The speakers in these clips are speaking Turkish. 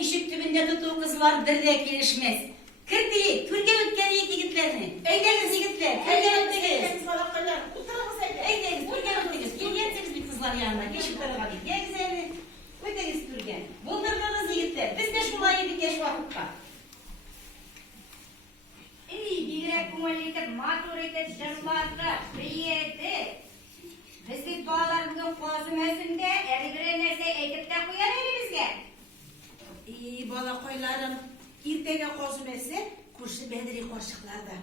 İşik tübünde tutuğu kız var, bir de gelişmez. Kırdı, Türkiye ülkeni yigitlerini. Eydeniz yigitler, Türkiye ülkeniz. Eydeniz, Türkiye ülkeniz. Gelseniz bir kızlar yanına, geçip tarafa git. Gel güzelini, öteniz Türkiye. Buldurdunuz yigitler, biz de şunayı bir geç vakit var. İyi, direk kumaliket, maturiket, jırlatı, priyeti. Bizi bağlarımızın kozumesinde, ergirenlerse ekipte koyar elimizge. İyi bala koylarım, irtege kozumesi, kurşu bedri koşuklarda.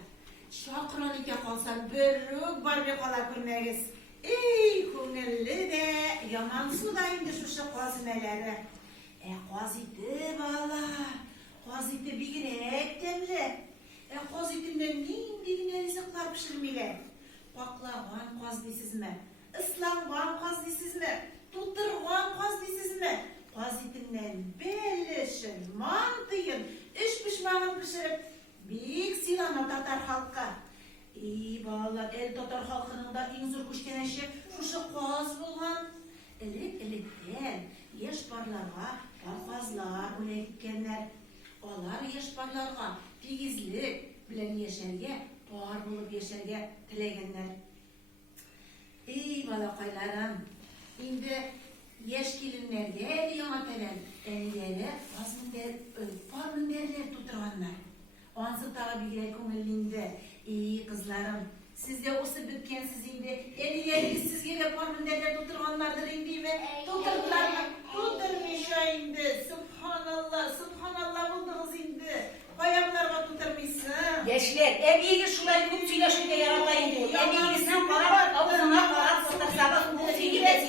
Şakronika kalsan börrük bar bir kola kurmegiz. İyi kungilli de, yaman sudayım da şu kozumeleri. Koziti bala, koziti bir girek demli. Kozitimden neyim riziklar pişirmeyle. Baklavan koz disiz mi? Islangan koz disiz mi? Tutturgan koz disiz mi? Kozitimden belleşin, mantıyın, üç pişmanın pişirip büyük silahına Tatar halka. İyi bağlar, el Tatar halkının da en zor kuşkeneşi şu koz bulgan. Elik değil, yaş barlarga, balfazlar, ulekkenler. Olar yaş barlarga, pigizlik bilen yaşarga, bar bulup yaşarga tilegenler. İyi balakaylarım, şimdi yaş gelinlerge yana telen enleri, parmınderler tuturanlar. Onsı tabi girek umurlinde, iyi kızlarım. Sizde o sıbıtken sizin de enleri sizge de parmınderler tuturanlardır indi ve tuturdular mı? Tuturmuş indi. Subhanallah, subhanallah buldunuz indi. Bayamlarına tuturmuşsun. Gençler, emeğini şunları kutuyla şöyle yaratayım diyor. Emeğini sen para var, avuzuna para, satır sabah, bu fiili de